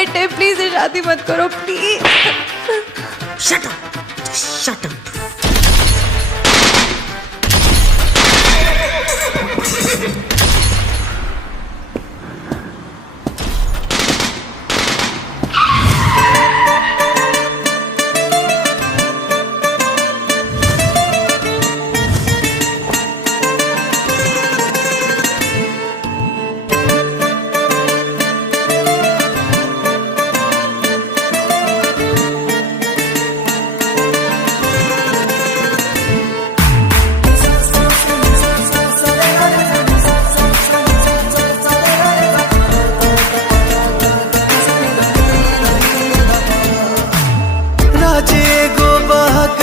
Debt है, please शादी मत करो please. Shut up, shut up.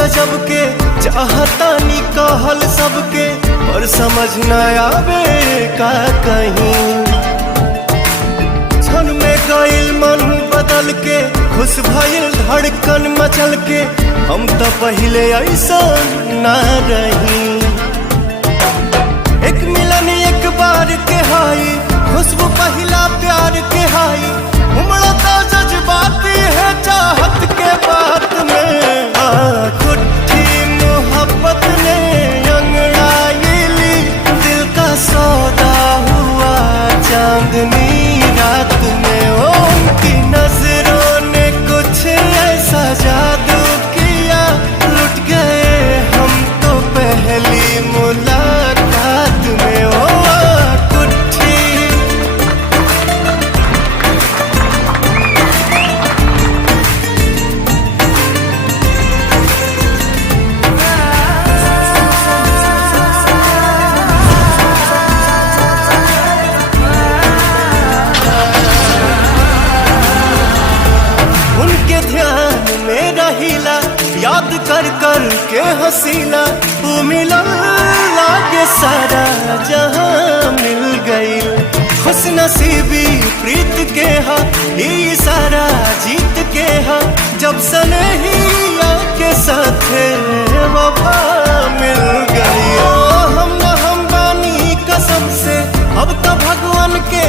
सबके चाहता नी कहल सबके और समझ न आवे का कहीं। क्षण में गइल मन बदल के, खुश भइल धड़कन मचल के, हम तो पहले ऐसा ना रही। एक मिलन एक बार के हाई, खुशबू पहला प्यार के हाई, उमड़ा तो जज्बात है चाहत के बात में। कुट्ठी मोहब्बत ने अंगड़ाई ली, दिल का सौदा हुआ चांदनी रात में। उनकी नजरों ने कुछ ऐसा जादू किया, लुट गए हम तो पहली मुलाकात में। ओ कुट्ठी याद कर कर के हसीना, वो मिलन लागे सारा जहां मिल गई। खुश नसीबी प्रीत के हा, ये सारा जीत के हा, जब सनहिया के साथ वफा मिल गई। ओ हम न हम बानी कसम से, अब तो भगवान के